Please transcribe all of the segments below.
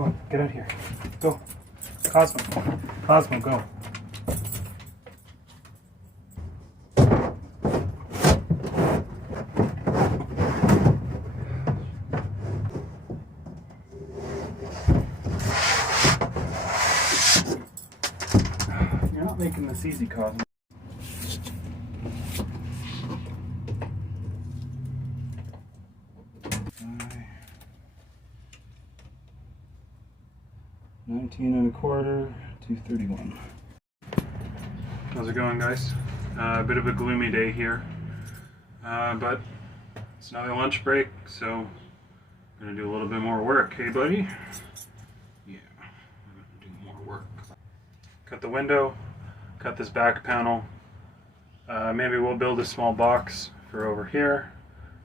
Go on, get out here. Go. Cosmo. Cosmo, go. You're not making this easy, Cosmo. $19.25, $2.31. How's it going, guys? A bit of a gloomy day here, but it's not a lunch break, so I'm gonna do a little bit more work. Hey, buddy? Yeah, I'm gonna do more work. Cut the window, cut this back panel. Maybe we'll build a small box for over here.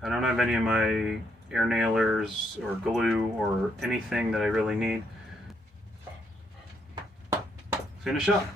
I don't have any of my air nailers or glue or anything that I really need. Finish up.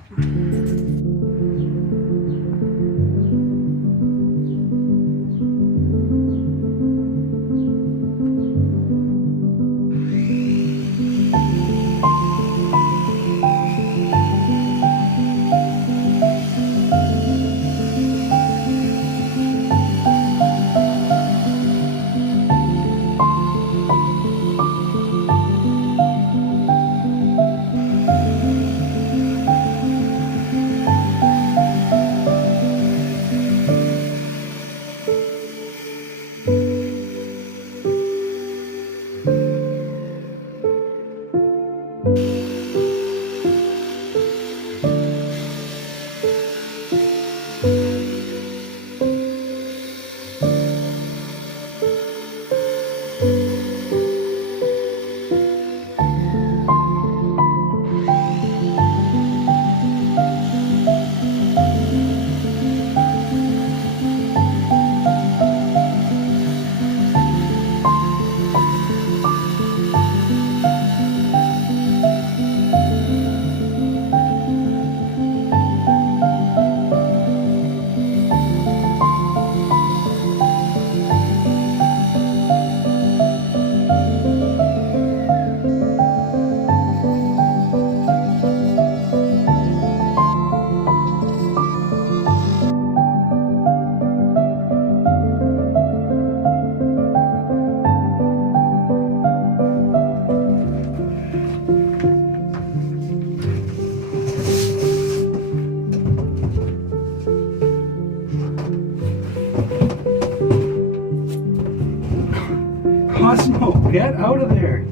Cosmo, get out of there!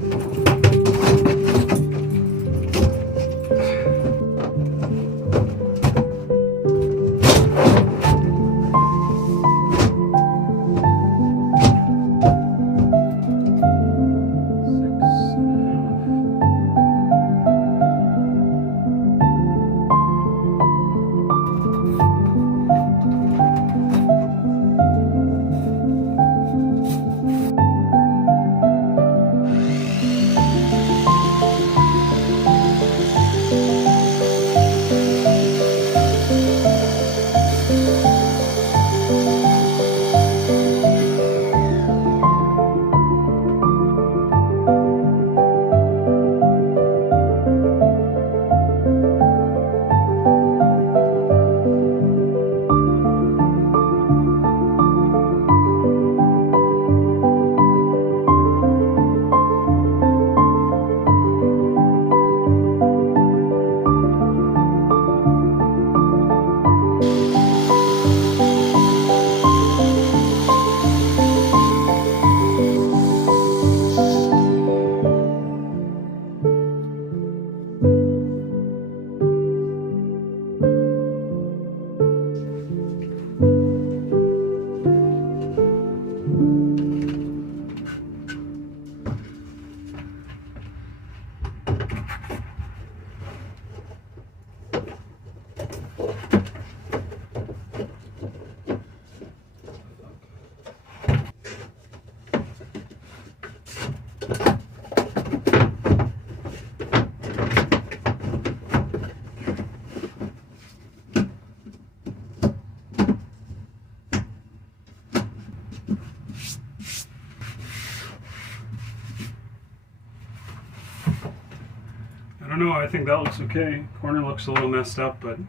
don't know, I think that looks okay. Corner looks a little messed up, but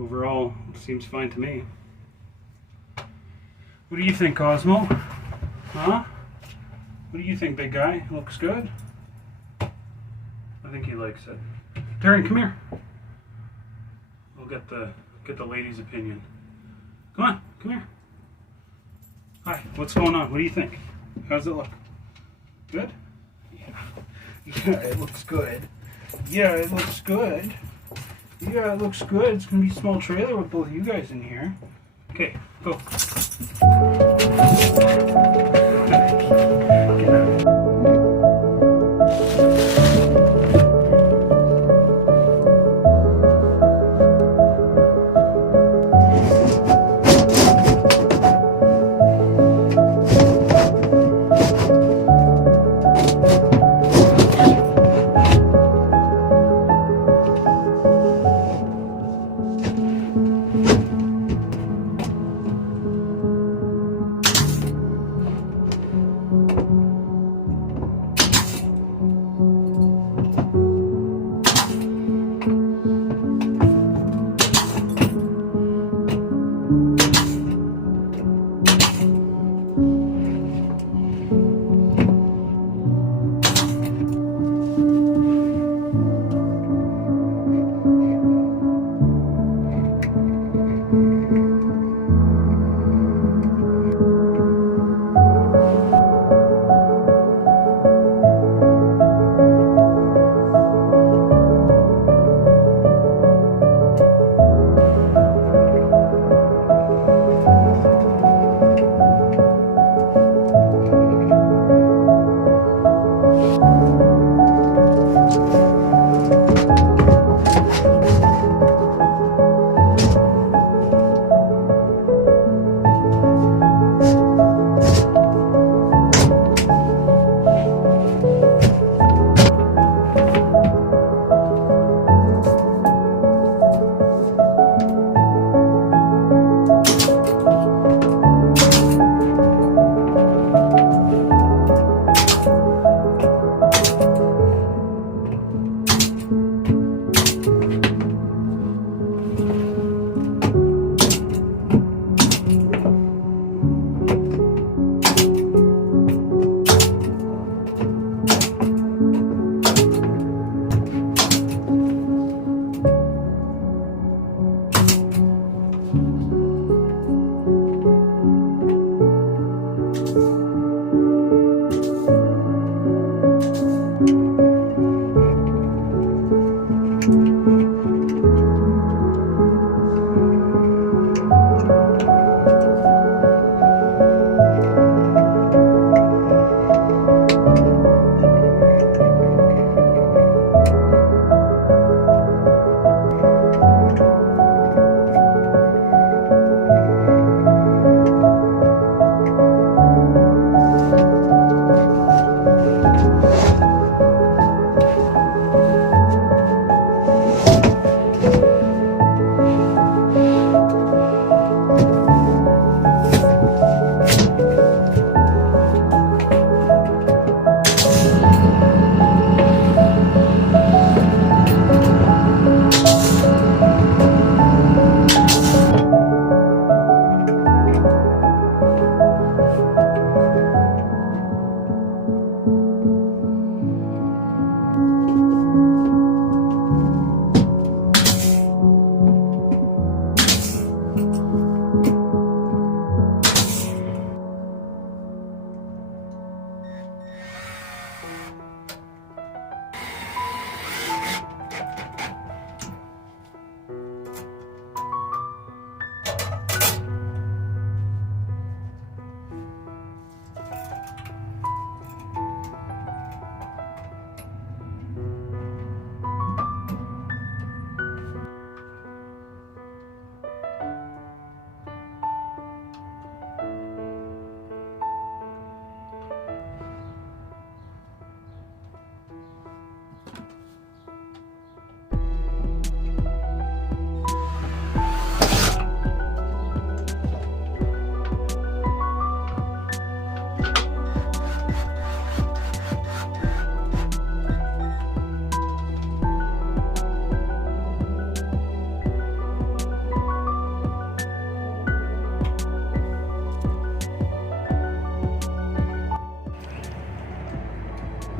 overall it seems fine to me. What do you think, Cosmo? Huh? What do you think, big guy? Looks good? I think he likes it. Darren, come here. We'll get the lady's opinion. Come on, come here. Hi, what's going on? What do you think? How does it look? Good? Yeah. Yeah, it looks good. Yeah, it looks good. Yeah, it looks good. It's gonna be a small trailer with both you guys in here. Okay, go. Get out.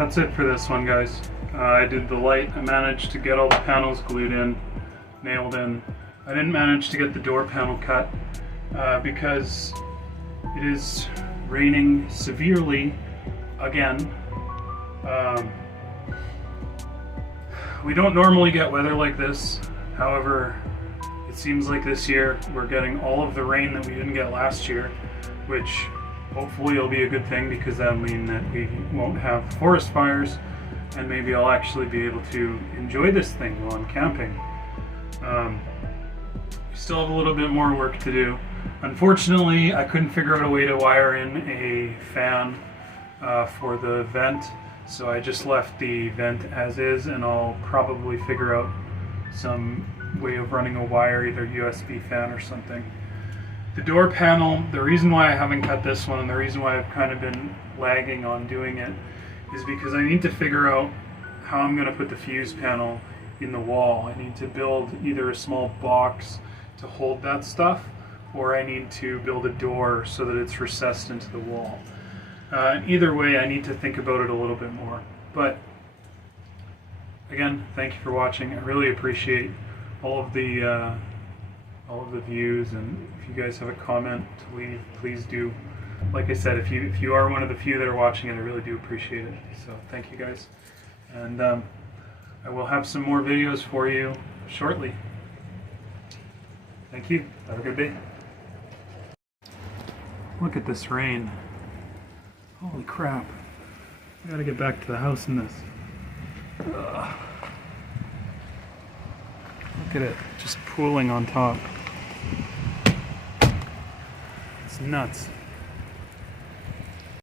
that's it for this one, guys. I did the light. I managed to get all the panels glued in, nailed in. I didn't manage to get the door panel cut because it is raining severely again. We don't normally get weather like this. However, it seems like this year we're getting all of the rain that we didn't get last year, which hopefully will be a good thing because that'll mean that we won't have forest fires and maybe I'll actually be able to enjoy this thing while I'm camping. We still have a little bit more work to do. Unfortunately, I couldn't figure out a way to wire in a fan for the vent, so I just left the vent as is, and I'll probably figure out some way of running a wire, either USB fan or something. The door panel, the reason why I haven't cut this one and the reason why I've kind of been lagging on doing it is because I need to figure out how I'm going to put the fuse panel in the wall. I need to build either a small box to hold that stuff, or I need to build a door so that it's recessed into the wall. Either way, I need to think about it a little bit more. But again, thank you for watching. I really appreciate all of the views, and if you guys have a comment to leave, please do. Like I said, if you are one of the few that are watching it, I really do appreciate it. So thank you guys, and I will have some more videos for you shortly. Thank you. Have a good day. Look at this rain. Holy crap. I gotta get back to the house in this. Ugh. Look at it, just pooling on top. It's nuts.